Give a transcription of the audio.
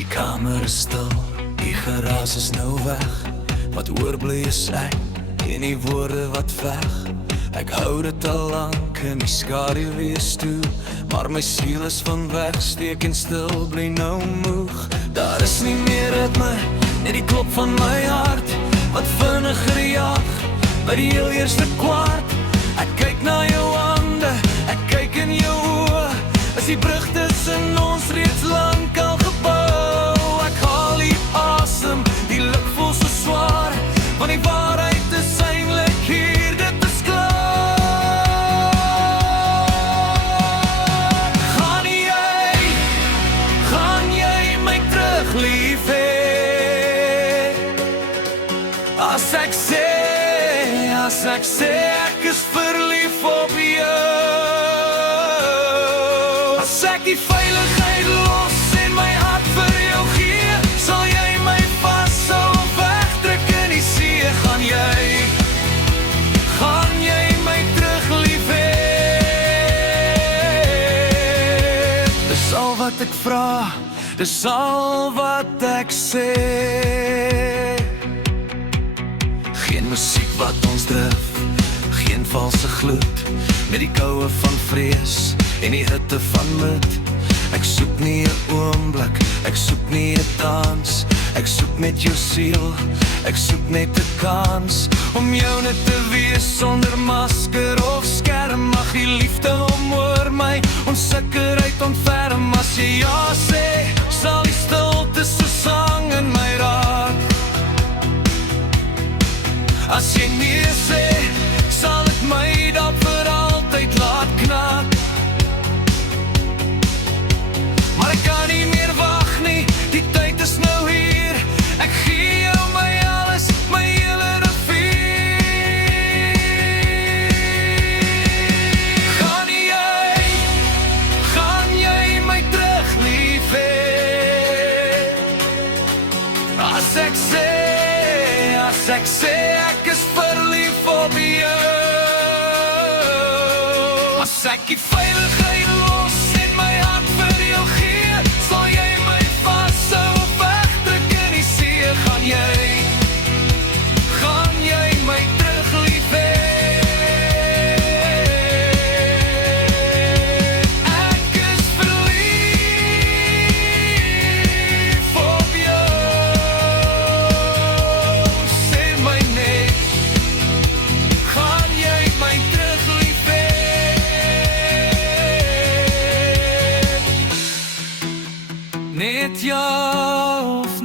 Die kamer is stil, die geraas is nou weg. Wat oorbly is ek en die woorde wat veg. Ek hou dit al lank in die skadu wees toe, maar my siel is van wegsteek en stil bly nou moeg. Daar is nie meer ritme, net die klop van my hart, wat vinniger jaag, by die heel eerste kwart. Ek kyk na jou hande, ek kyk in jou oë, is die brug tussen ons reeds lank al gebou. Ek haal die asem, die luk voel so swaar, want die waarheid is eindelijk hier, dit is klaar. Gaan jy my terug lief hê? As ek sê ek is verlief op jou. As ek die veiligheid los en my hart vir jou gee, sal jy my vashou of wegdruk in die see. Gaan jy my terug lief hê? Dis al wat ek vra, dis al wat ek sê. Geen musiek wat ons drif, geen valse gloed, met die koue van vrees en die hitte van moed. Ek soek nie 'n oomblik, ek soek nie 'n dans, ek soek net jou siel, ek soek net 'n kans om jou net te wees sonder masker of skerm. Mag die liefde oor my onsekerheid ontferm. As jy ja sê, sal die stilte so sang in my raak. As jy nee sê, sal ek my daar vir altyd laat knak. Maar ek kan nie meer wag nie, die tyd is nou hier. Ek gee jou my alles, my hele rivier. Gaan jy my terug lief hê? As ek sê ek is verlief op jou. As ek die veiligheid los en my hart vir jou gee, sal jy my vashou of wegdruk in die see. Gaan jy my terug lief hê? Ek is verlief op jou. Sê my net, gaan jy my terug lief hê? Net ja of